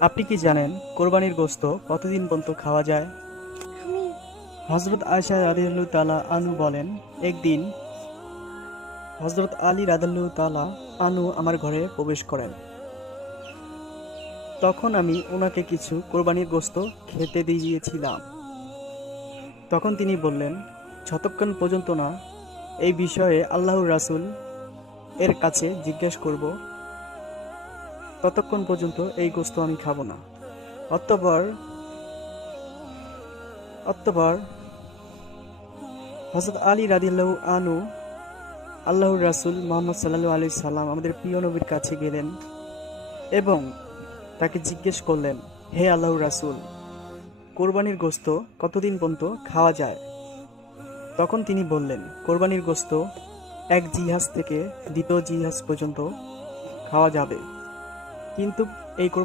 আপনি কি জানেন কোরবানির গোশত কতদিন পর্যন্ত খাওয়া যায়? আমি হযরত আয়েশা রাদিয়াল্লাহু তাআলা আনহু বলেন, একদিন হযরত আলী রাদিয়াল্লাহু তাআলা আনহু আমার ঘরে প্রবেশ করেন। তখন আমি ওনাকে কিছু কোরবানির গোশত খেতে দিয়েছিলাম। তখন তিনি বললেন, যতক্ষণ পর্যন্ত না এই বিষয়ে আল্লাহর রাসূল এর কাছে জিজ্ঞেস করব, ততক্ষণ পর্যন্ত এই গোশত আমি খাবো না। অতঃপর অতঃপর হযরত আলী রাদিয়াল্লাহু আনহু আল্লাহর রাসূল মুহাম্মদ সাল্লাল্লাহু আলাইহি সাল্লাম আমাদের প্রিয় নবীর কাছে গেলেন এবং তাকে জিজ্ঞেস করলেন, হে আল্লাহর রাসূল, কোরবানির গোশত কতদিন পর্যন্ত খাওয়া যায়? তখন তিনি বললেন, কোরবানির গোশত এক জিহাজ থেকে দ্বিতীয় জিহাজ পর্যন্ত খাওয়া যাবে, কিন্তু এই কোরবানির